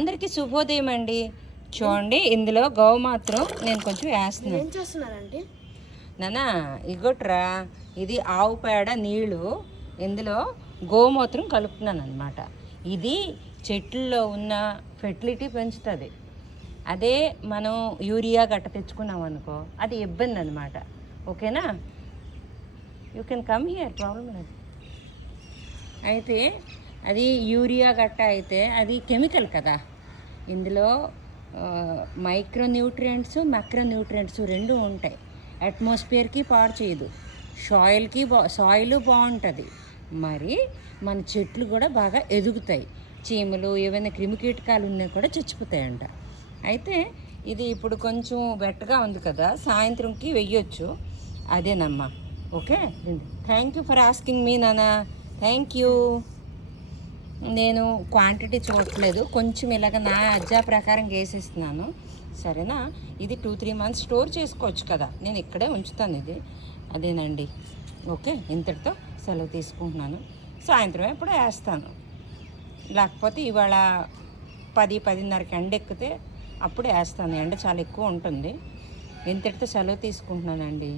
అందరికీ శుభోదయం అండి. చూడండి, ఇందులో గోమాత్రం నేను కొంచెం వేస్తున్నాను. నానా ఇగొట్రా, ఇది ఆవు పేడ నీళ్ళు, ఇందులో గోమూత్రం కలుపుతున్నాను అనమాట. ఇది చెట్లలో ఉన్న ఫెర్టిలిటీ పెంచుతుంది. అదే మనం యూరియా గట్ట తెచ్చుకున్నాం అనుకో, అది ఇబ్బంది అనమాట. ఓకేనా? You can come here, problem లేదు. అయితే అది యూరియా గట్ట అయితే అది కెమికల్ కదా. ఇందులో మైక్రోన్యూట్రియంట్స్, మ్యాక్రోన్యూట్రియంట్స్ రెండు ఉంటాయి. అట్మాస్ఫియర్కి పాడు చేయదు, సాయిల్ బాగుంటుంది. మరి మన చెట్లు కూడా బాగా ఎదుగుతాయి. చీమలు ఏవైనా క్రిమికీటకాలు ఉన్నా కూడా చచ్చిపోతాయంట. అయితే ఇది ఇప్పుడు కొంచెం వెట్టగా ఉంది కదా, సాయంత్రంకి వెయ్యొచ్చు. అదేనమ్మా. Okay, thank you for asking మీ నాన్న. Thank you. నేను క్వాంటిటీ చూడట్లేదు, కొంచెం ఇలాగ నా అజ్జా ప్రకారం వేసేస్తున్నాను. సరేనా? ఇది 2-3 months స్టోర్ చేసుకోవచ్చు కదా, నేను ఇక్కడే ఉంచుతాను ఇది. అదేనండి. ఓకే, ఇంతటితో సెలవు తీసుకుంటున్నాను. సాయంత్రం ఎప్పుడు వేస్తాను, లేకపోతే ఇవాళ 10-10:30కి ఎండ ఎక్కితే అప్పుడు వేస్తాను. ఎండ చాలా ఎక్కువ ఉంటుంది. ఇంతటితో సెలవు తీసుకుంటున్నానండి.